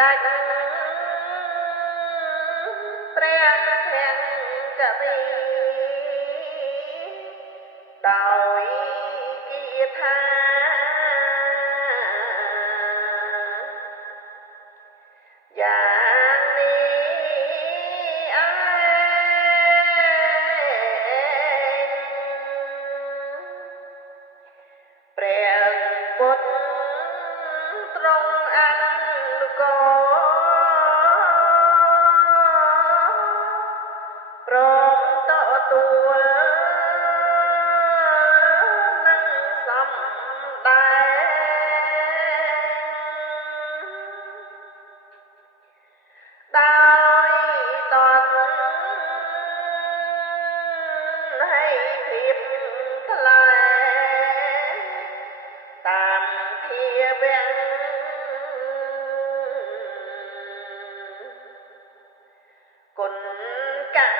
ដាច់ព្រះទាំងកវីដោយគាថាយ៉ាងនេះឯងព្រះពុទ្ធទ្រង់អនុគរព្រមទទួលនឹងសំដែងដោយតនให้ភាពថ្លែងតាមភាវៈគុណកាំង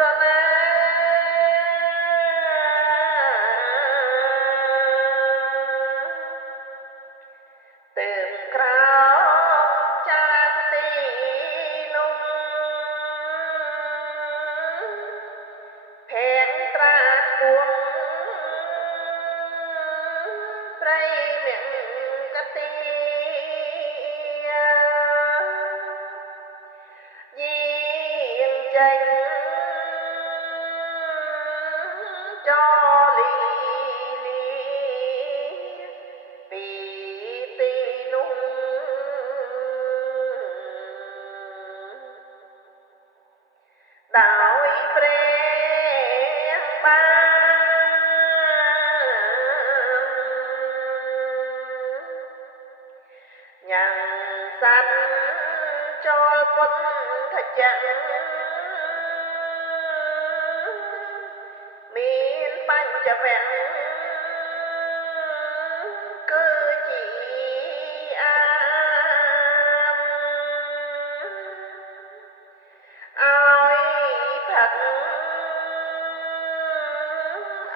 រណាទើបក្រោមចានទីនោះភែងត្រាឈួងព្រៃមង្គទីយាងចេញចលីពីទីនោះដោយព្រះបានញ៉ាំងសត្វចូលពុទ្ធខច្ចៈមានបញ្ចវៈគឺជាអាមឲ្យផឹក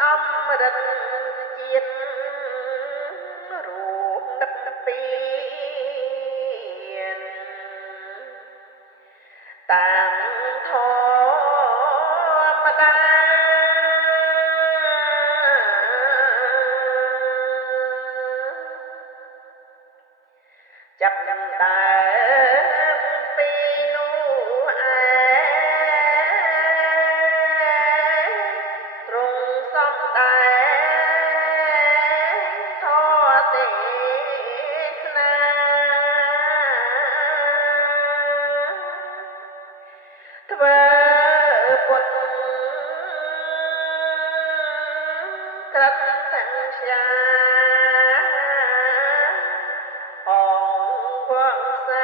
អមរិតជាតិរួមដឹកពីតាមធម្មតាចាប់ដើមពីនោះឯងទ្រង់សំដែងធម៌ទេសនាធ្វើពុទ្ធក្រឹតទាំងជាអងវង្សា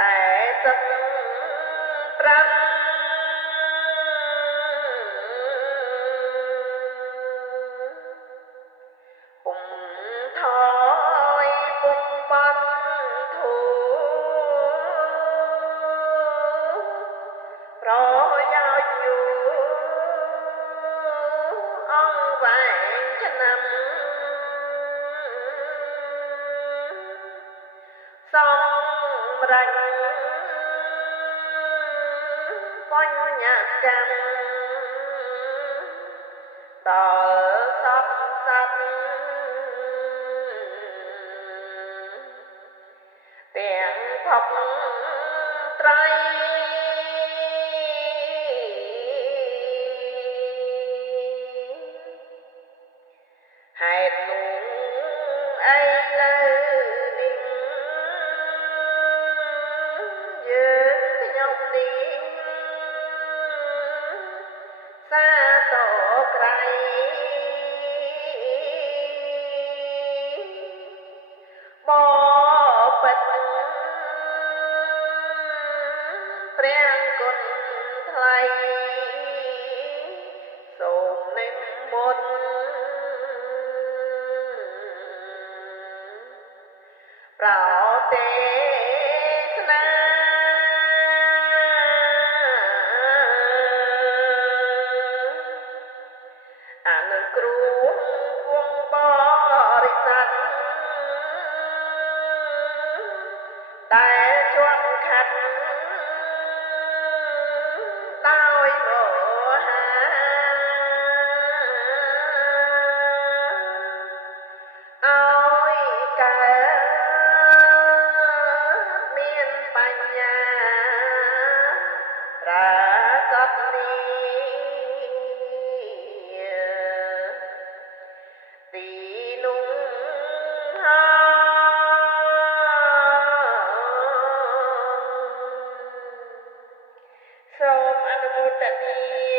45ពុំថយពុំបានធូប្រយោជន៍យូរអង្វែងឆ្នាំសម្រេចបញ្ញកម្មដល់សពសត្វទាំងភពត្រៃហេតុនោះឥឡូវនេះយើងខ្ញុំនេះសាទរក្រៃបបិទ្ធព្រះគុណថ្លៃសូមនិមន្តប្រទេសនាអនុគ្រោះវងប សូមអនុមោទនា